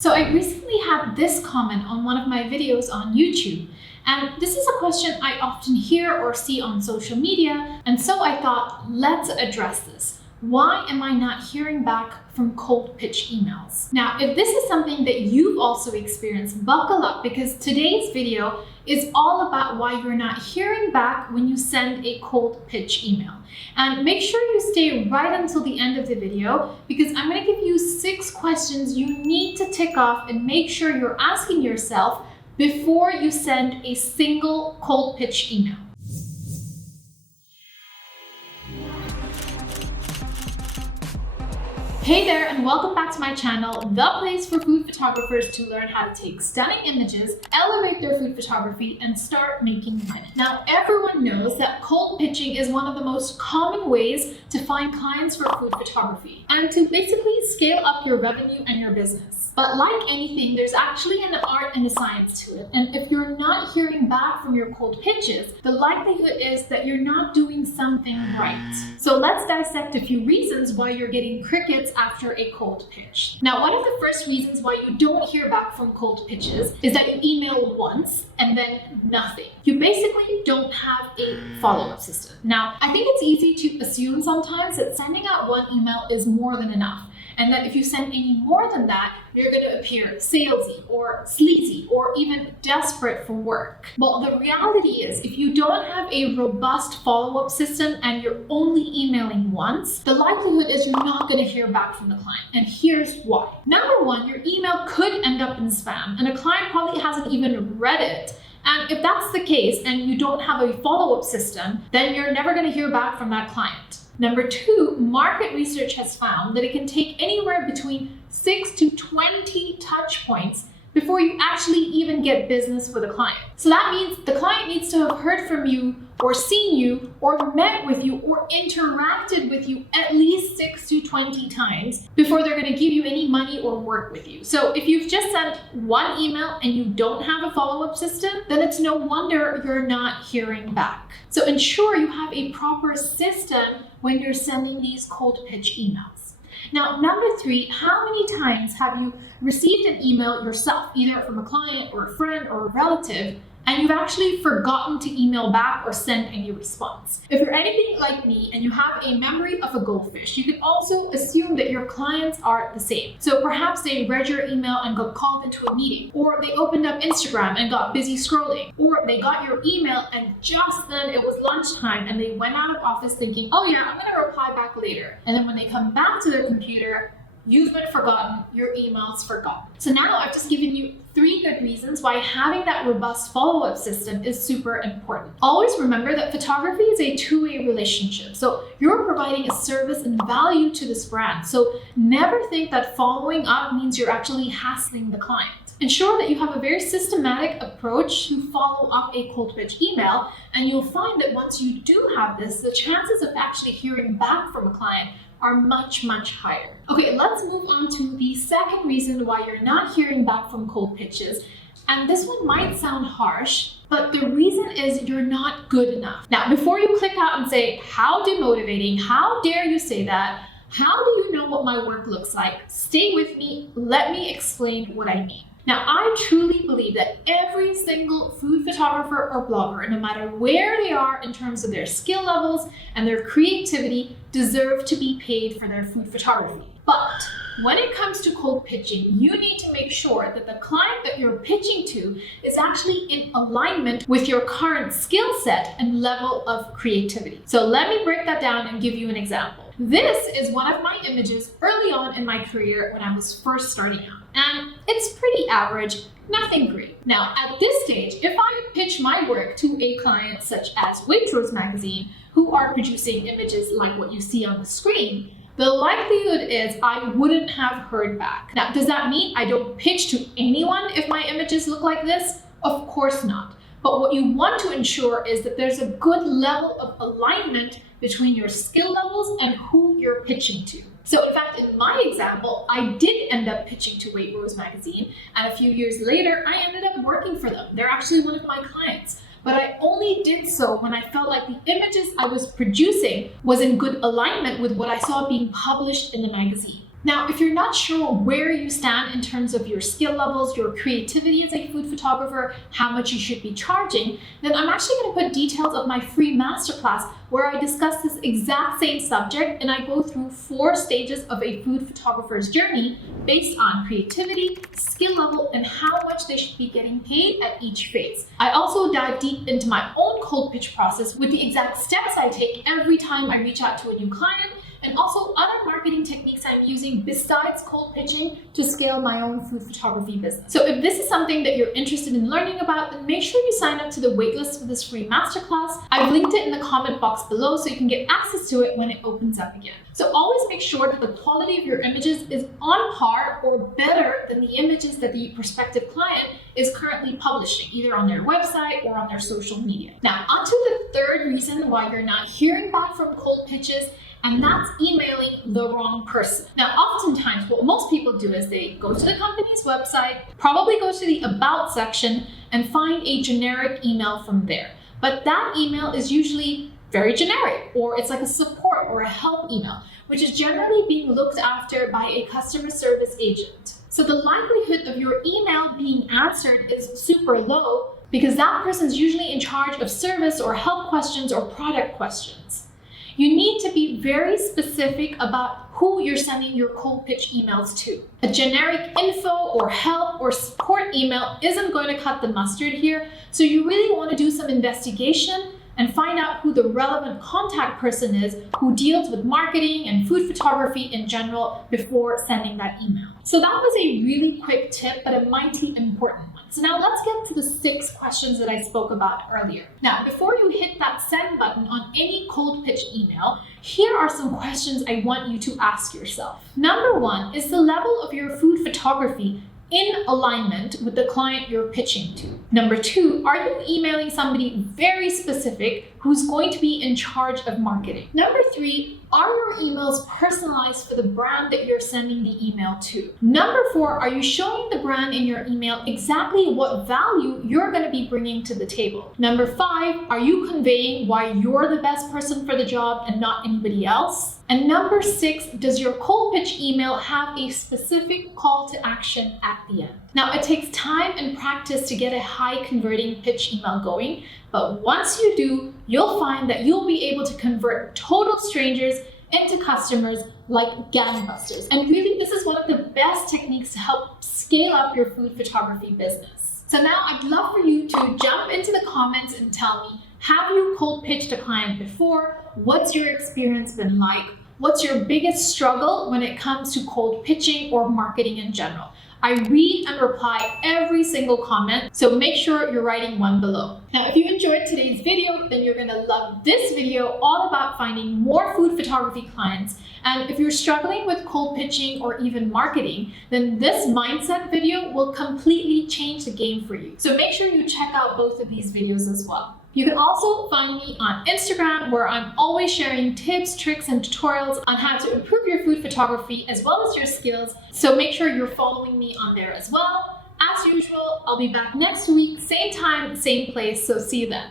So I recently had this comment on one of my videos on YouTube, and this is a question I often hear or see on social media, and so I thought, let's address this. Why am I not hearing back from cold pitch emails? Now, if this is something that you've also experienced, buckle up because today's video is all about why you're not hearing back when you send a cold pitch email. And make sure you stay right until the end of the video because I'm going to give you 6 questions you need to tick off and make sure you're asking yourself before you send a single cold pitch email. Hey there, and welcome back to my channel, the place for food photographers to learn how to take stunning images, elevate their food photography, and start making money. Now, everyone knows that cold pitching is one of the most common ways to find clients for food photography and to basically scale up your revenue and your business. But like anything, there's actually an art and a science to it. And if you're not hearing back from your cold pitches, the likelihood is that you're not doing something right. So let's dissect a few reasons why you're getting crickets after a cold pitch. Now, one of the first reasons why you don't hear back from cold pitches is that you email once and then nothing. You basically don't have a follow-up system. Now, I think it's easy to assume sometimes that sending out one email is more than enough. And that if you send any more than that, you're going to appear salesy or sleazy or even desperate for work. Well, the reality is if you don't have a robust follow-up system and you're only emailing once, the likelihood is you're not going to hear back from the client. And here's why. Number one, your email could end up in spam and a client probably hasn't even read it. And if that's the case and you don't have a follow-up system, then you're never going to hear back from that client. Number two, market research has found that it can take anywhere between 6 to 20 touch points before you actually even get business with a client. So that means the client needs to have heard from you or seen you or met with you or interacted with you at least 6 to 20 times before they're going to give you any money or work with you. So if you've just sent one email and you don't have a follow-up system, then it's no wonder you're not hearing back. So ensure you have a proper system when you're sending these cold pitch emails. Now, number 3, how many times have you received an email yourself, either from a client or a friend or a relative, and you've actually forgotten to email back or send any response? If you're anything like me and you have a memory of a goldfish, you can also assume that your clients are the same. So perhaps they read your email and got called into a meeting, or they opened up Instagram and got busy scrolling, or they got your email and just then it was lunchtime and they went out of office thinking, oh yeah, I'm gonna reply back later. And then when they come back to their computer, you've been forgotten, your email's forgotten. So now I've just given you 3 good reasons why having that robust follow-up system is super important. Always remember that photography is a two-way relationship. So you're providing a service and value to this brand. So never think that following up means you're actually hassling the client. Ensure that you have a very systematic approach to follow up a cold pitch email, and you'll find that once you do have this, the chances of actually hearing back from a client are much, much higher. Okay, let's move on to the second reason why you're not hearing back from cold pitches. And this one might sound harsh, but the reason is you're not good enough. Now, before you click out and say, how demotivating, how dare you say that? How do you know what my work looks like? Stay with me, let me explain what I mean. Now, I truly believe that every single food photographer or blogger, no matter where they are in terms of their skill levels and their creativity, deserve to be paid for their food photography. But when it comes to cold pitching, you need to make sure that the client that you're pitching to is actually in alignment with your current skill set and level of creativity. So let me break that down and give you an example. This is one of my images early on in my career when I was first starting out. And it's pretty average, nothing great. Now, at this stage, if I pitch my work to a client such as Waitrose magazine, who are producing images like what you see on the screen, the likelihood is I wouldn't have heard back. Now, does that mean I don't pitch to anyone if my images look like this? Of course not. But what you want to ensure is that there's a good level of alignment between your skill levels and who you're pitching to. So in fact, in my example, I did end up pitching to Waitrose magazine, and a few years later, I ended up working for them. They're actually one of my clients. But I only did so when I felt like the images I was producing was in good alignment with what I saw being published in the magazine. Now, if you're not sure where you stand in terms of your skill levels, your creativity as a food photographer, how much you should be charging, then I'm actually going to put details of my free masterclass where I discuss this exact same subject and I go through 4 stages of a food photographer's journey based on creativity, skill level, and how much they should be getting paid at each phase. I also dive deep into my own cold pitch process with the exact steps I take every time I reach out to a new client, and also other marketing techniques I'm using besides cold pitching to scale my own food photography business. So if this is something that you're interested in learning about, then make sure you sign up to the waitlist for this free masterclass. I've linked it in the comment box below so you can get access to it when it opens up again. So always make sure that the quality of your images is on par or better than the images that the prospective client is currently publishing, either on their website or on their social media. Now, onto the third reason why you're not hearing back from cold pitches, and that's emailing the wrong person. Now, oftentimes what most people do is they go to the company's website, probably go to the About section, and find a generic email from there. But that email is usually very generic, or it's like a support or a help email, which is generally being looked after by a customer service agent. So the likelihood of your email being answered is super low because that person's usually in charge of service or help questions or product questions. You need to be very specific about who you're sending your cold pitch emails to. A generic info or help or support email isn't going to cut the mustard here, so you really want to do some investigation and find out who the relevant contact person is who deals with marketing and food photography in general before sending that email. So that was a really quick tip, but a mighty important one. So now let's get to the 6 questions that I spoke about earlier. Now, before you hit that send button on any cold pitch email, here are some questions I want you to ask yourself. Number 1, is the level of your food photography in alignment with the client you're pitching to? Number 2, are you emailing somebody very specific who's going to be in charge of marketing? Number 3, are your emails personalized for the brand that you're sending the email to? Number 4, are you showing the brand in your email exactly what value you're going to be bringing to the table? Number 5, are you conveying why you're the best person for the job and not anybody else? And number 6, does your cold pitch email have a specific call to action at the end? Now, it takes time and practice to get a high converting pitch email going, but once you do, you'll find that you'll be able to convert total strangers into customers like gangbusters. And really, this is one of the best techniques to help scale up your food photography business. So now I'd love for you to jump into the comments and tell me, have you cold pitched a client before? What's your experience been like? What's your biggest struggle when it comes to cold pitching or marketing in general? I read and reply every single comment, so make sure you're writing one below. Now, if you enjoyed today's video, then you're gonna love this video all about finding more food photography clients. And if you're struggling with cold pitching or even marketing, then this mindset video will completely change the game for you. So make sure you check out both of these videos as well. You can also find me on Instagram, where I'm always sharing tips, tricks, and tutorials on how to improve your food photography as well as your skills. So make sure you're following me on there as well. As usual, I'll be back next week, same time, same place, so see you then.